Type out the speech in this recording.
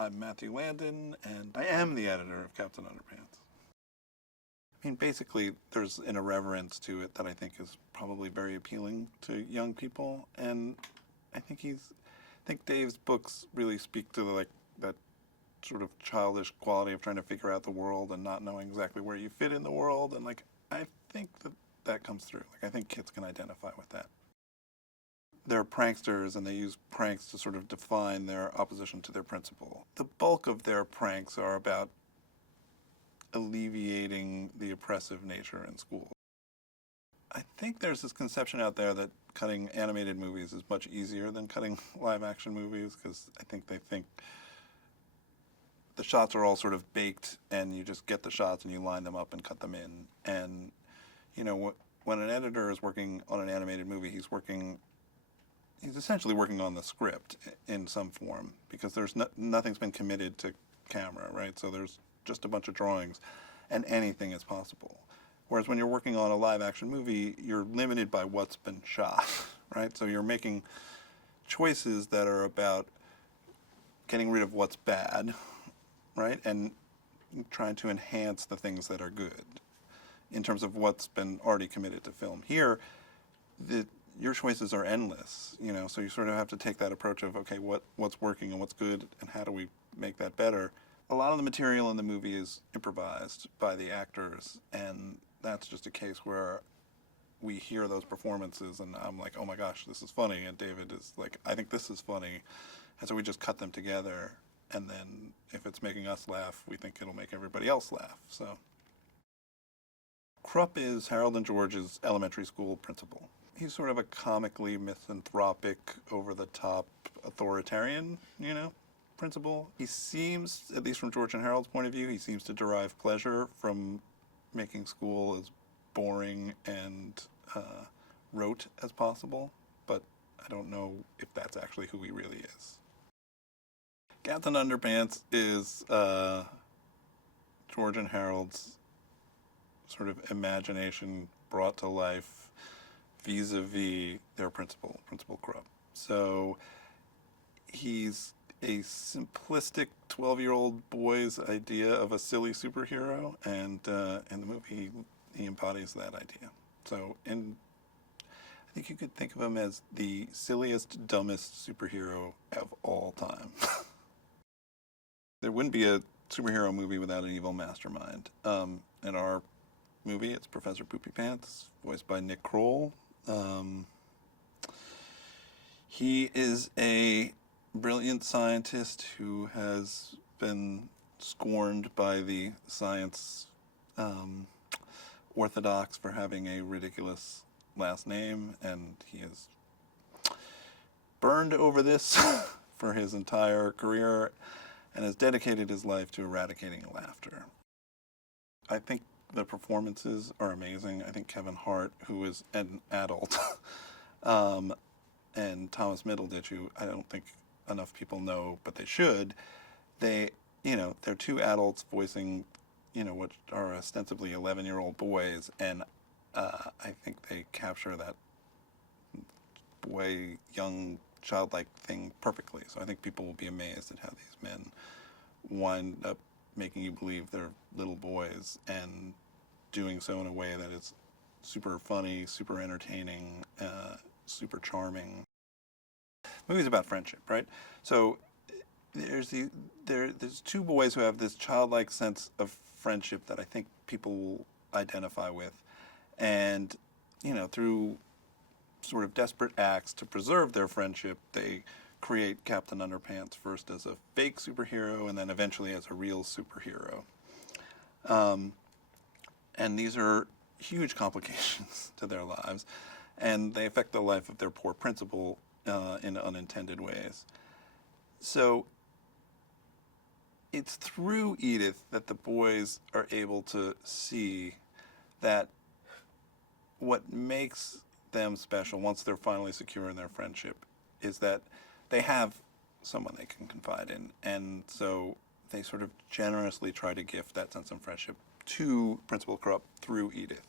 I'm Matthew Landon, and I am the editor of Captain Underpants. I mean, basically, there's an irreverence to it that I think is probably very appealing to young people, and I think Dave's books really speak to that sort of childish quality of trying to figure out the world and not knowing exactly where you fit in the world, and I think that comes through. I think kids can identify with that. They're pranksters, and they use pranks to sort of define their opposition to their principal. The bulk of their pranks are about alleviating the oppressive nature in school. I think there's this conception out there that cutting animated movies is much easier than cutting live-action movies, because I think they think the shots are all sort of baked, and you just get the shots and you line them up and cut them in. And, when an editor is working on an animated movie, he's essentially working on the script in some form, because nothing's been committed to camera, right? So there's just a bunch of drawings, and anything is possible. Whereas when you're working on a live-action movie, you're limited by what's been shot, right? So you're making choices that are about getting rid of what's bad, right? And trying to enhance the things that are good in terms of what's been already committed to film. Here, your choices are endless, so you sort of have to take that approach of, okay, what's working and what's good, and how do we make that better? A lot of the material in the movie is improvised by the actors, and that's just a case where we hear those performances, and I'm like, oh my gosh, this is funny, and David is like, I think this is funny, and so we just cut them together, and then if it's making us laugh, we think it'll make everybody else laugh. So Krupp is Harold and George's elementary school principal. He's sort of a comically misanthropic, over-the-top authoritarian, principal. He seems, at least from George and Harold's point of view, he seems to derive pleasure from making school as boring and rote as possible, but I don't know if that's actually who he really is. Captain Underpants is George and Harold's sort of imagination brought to life vis-a-vis their Principal Krupp. So he's a simplistic 12-year-old boy's idea of a silly superhero, and in the movie he embodies that idea. So I think you could think of him as the silliest, dumbest superhero of all time. There wouldn't be a superhero movie without an evil mastermind. In our movie, it's Professor Poopy Pants, voiced by Nick Kroll. He is a brilliant scientist who has been scorned by the science orthodox for having a ridiculous last name, and he is burned over this for his entire career and has dedicated his life to eradicating laughter. I think the performances are amazing. I think Kevin Hart, who is an adult, and Thomas Middleditch, who I don't think enough people know, but they should, they're two adults voicing, what are ostensibly 11-year-old boys, and I think they capture that boy, young, childlike thing perfectly. So I think people will be amazed at how these men wind up making you believe they're little boys, and doing so in a way that is super funny, super entertaining, super charming. The movie's about friendship, right? So there's two boys who have this childlike sense of friendship that I think people will identify with, and through sort of desperate acts to preserve their friendship, they create Captain Underpants first as a fake superhero and then eventually as a real superhero. And these are huge complications to their lives, and they affect the life of their poor principal in unintended ways. So it's through Edith that the boys are able to see that what makes them special, once they're finally secure in their friendship, is that they have someone they can confide in, and so they sort of generously try to gift that sense of friendship to Principal Krupp through Edith.